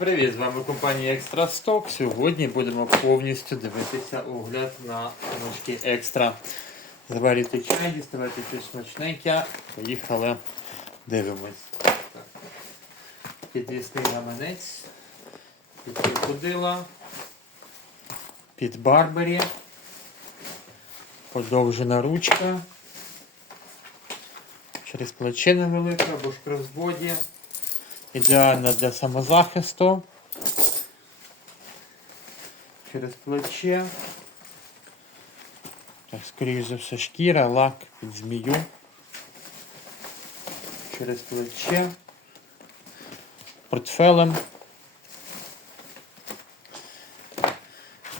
Привіт, з вами компанія Екстра Сток. Сьогодні будемо повністю дивитися огляд на ножки Екстра. Заварюйте чай, діставайте щось смачненьке. Поїхали, дивимось. Підвісний гаманець, під крокодила, під барбарі, подовжена ручка, через плече невелике або ж кросбоді. Ідеально для самозахисту. Через плече. Так, скоріш за все, шкіра, лак під змію. Через плече. Портфелем.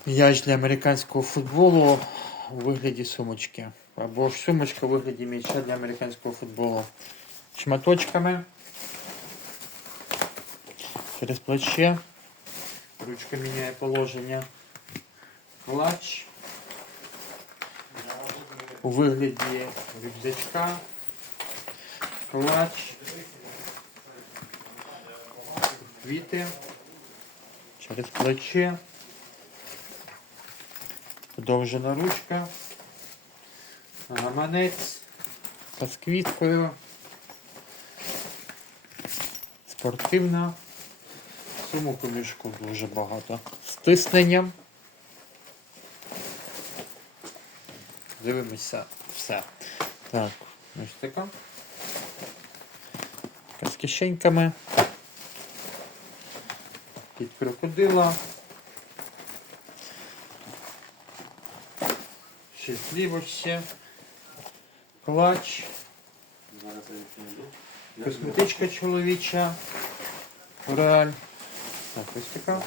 М'яч для американського футболу у вигляді сумочки. Або сумочка у вигляді м'яча для американського футболу. Шматочками. Через плече. Ручка міняє положення. Клач. У вигляді рюкзачка. Клач. Квіти. Через плече. Подовжена ручка. Гаманець. З квіткою. Спортивна. Сумок у мішку дуже багато. З тисненням. Дивимося все. Так, ось така. З кишеньками. Під крокодила. Щасливо ще. Клач. Косметичка чоловіча. Реаль. Так, ось така.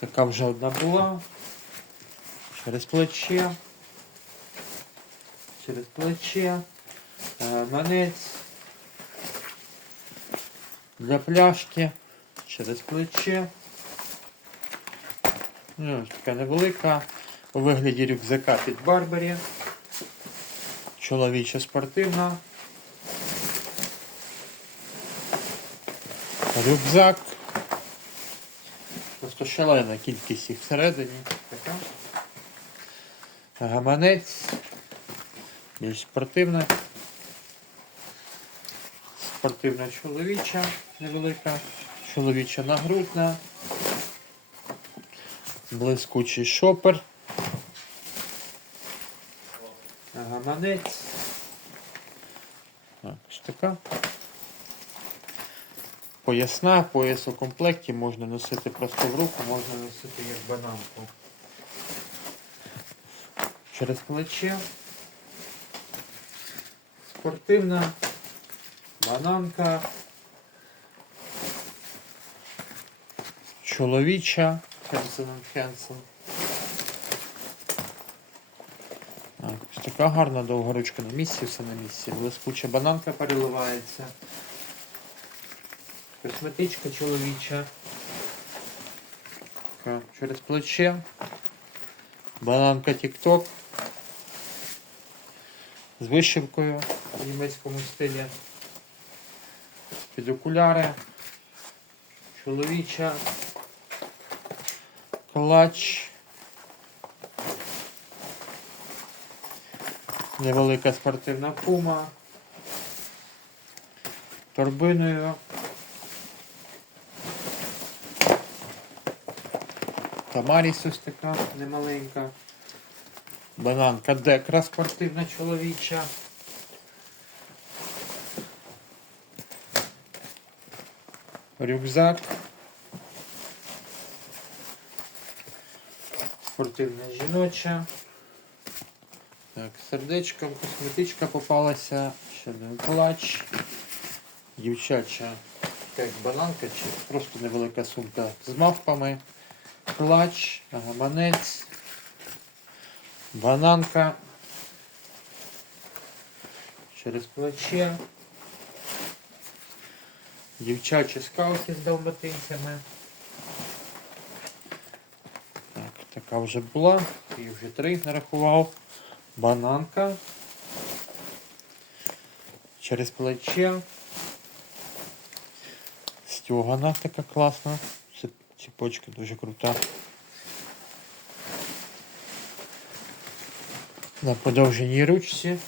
Така вже одна була. Через плече. Через плече. Е, Манець. Для пляшки. Через плече. Ну, така невелика. У вигляді рюкзака під Барбарі. Чоловіча спортивна. Рюкзак. Просто шалена кількість їх всередині. Така. Гаманець. Більш спортивна. Спортивна чоловіча невелика. Чоловіча нагрудна. Блискучий шопер. Гаманець. Ось така. Поясна, пояс у комплекті можна носити просто в руку, можна носити як бананку. Через плече. Спортивна. Бананка. Чоловіча. Хенсен Хенсен. Така гарна довга ручка на місці, все на місці. Блискуча бананка переливається. Косметичка чоловіча. Через плече. Бананка Тік-Ток. З вишивкою в німецькому стилі. Під окуляри. Чоловіча. Клач. Невелика спортивна пума. Торбиною. Тамаріс ось така немаленька. Бананка декра спортивна чоловіча. Рюкзак. Спортивна жіноча. Так, сердечко, косметичка попалася. Ще один клач. Дівчача як бананка чи просто невелика сумка з мавпами. Клач, гаманець, бананка. Через плече. Дівчачі скалки з далматинцями. Так, така вже була. І вже три нарахував. Бананка. Через плече. стьогана така класна. Цепочка дуже крута. На подовженій ручці.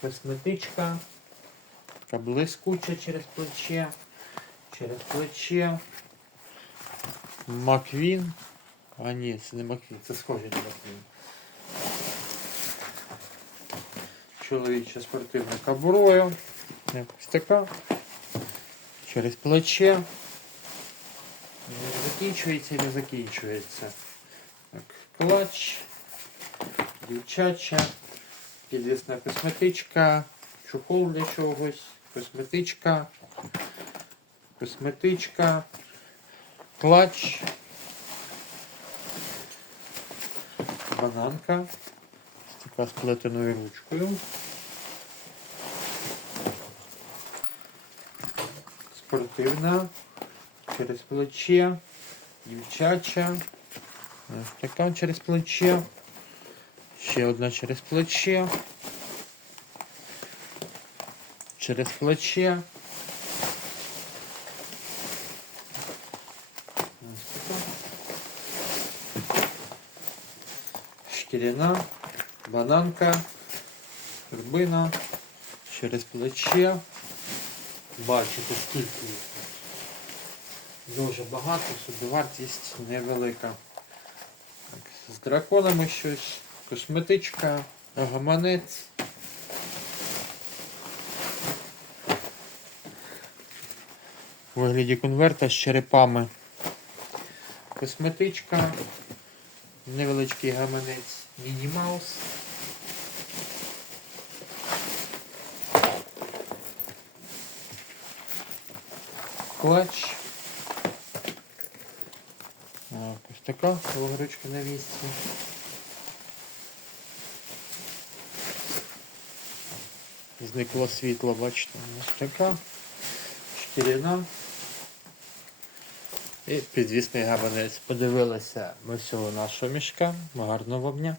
Косметичка. Така блискуча через плече. Через плече. Маквін. А ні, це не Маквін, це схоже на Маквін. Чоловіча спортивна кабурою. Якось така. Через плече. Закінчується і не закінчується. Так, клач. Дівчача. Підвісна косметичка. Чухол для чогось. Косметичка. Косметичка. Клач. Бананка. Така з плетеною ручкою. Спортивна. Через плече. Дівчача. Така через плече. Ще одна через плече. Через плече. Шкіряна, бананка, турбина, через плече. Бачите, скільки їх. Дуже багато, собівартість невелика. Так, з драконами щось, косметичка, гаманець. У вигляді конверта з черепами. Косметичка, невеличкий гаманець, міні-маус. Клач. Так, ось така логричка на місці. Зникло світло, бачите, ось така. Шкіряна. І підвісний габанець. Подивилися ми всього нашого мішка. Гарного вам.